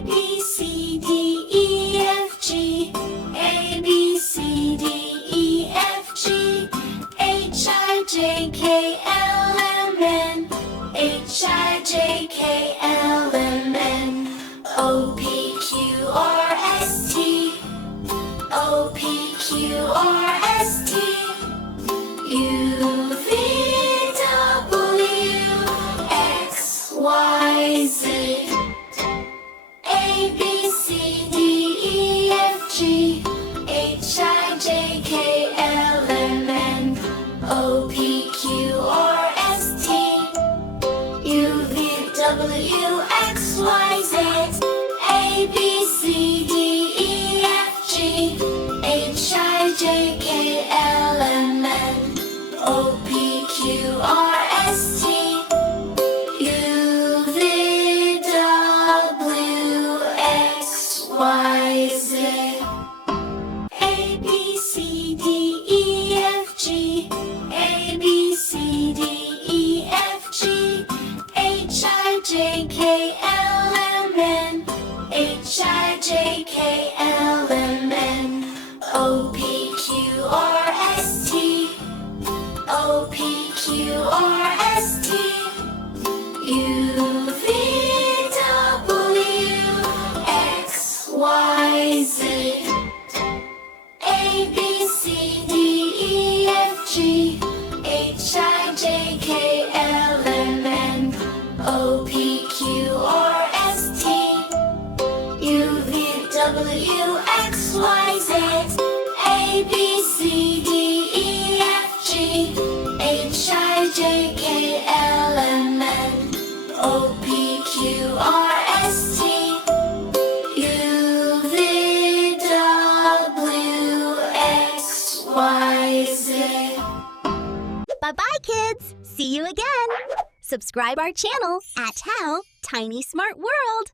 B, C, D, E, F, G. A, B, C, D, E, F, G. H, I, J, K, L, M, N. H, I, J, K, L, M, N. O, P, Q, R, S, T. O, P, Q, R, S, T. U, V, W, X, Y, Z. A, B, C, D, E, F, G. H, I, J, K, L, M, N. O, P, Q, R, S, T. U, V, W, X, Y, Z. A, B, C, D, E, F, G. H, I, J, K, L, M, N. O, P, Q, R, S, T. U, V, W, X, Y, Z. A, B, C, D, E, F, G. A, B, C, D, E, F, G. H, I, J, K, L, M, N. H, I, J, K, L, M, N. O, P, Q, R, S, T. O, P, Q, R, S, T. U, V, W, X, Y, Z. A, B, C, D, E, F, G. H, I, J, K, L, M, N. O, P, Q, R, S, T. U, V, W, X, Y, Z. A, B, C, D, E, F, G. H, I, J, K, L, M, N. O, P, Q, R, S, T. U, V, W, X, Y, Z. Bye-bye, kids! See you again! Subscribe our channel at How Tiny Smart World.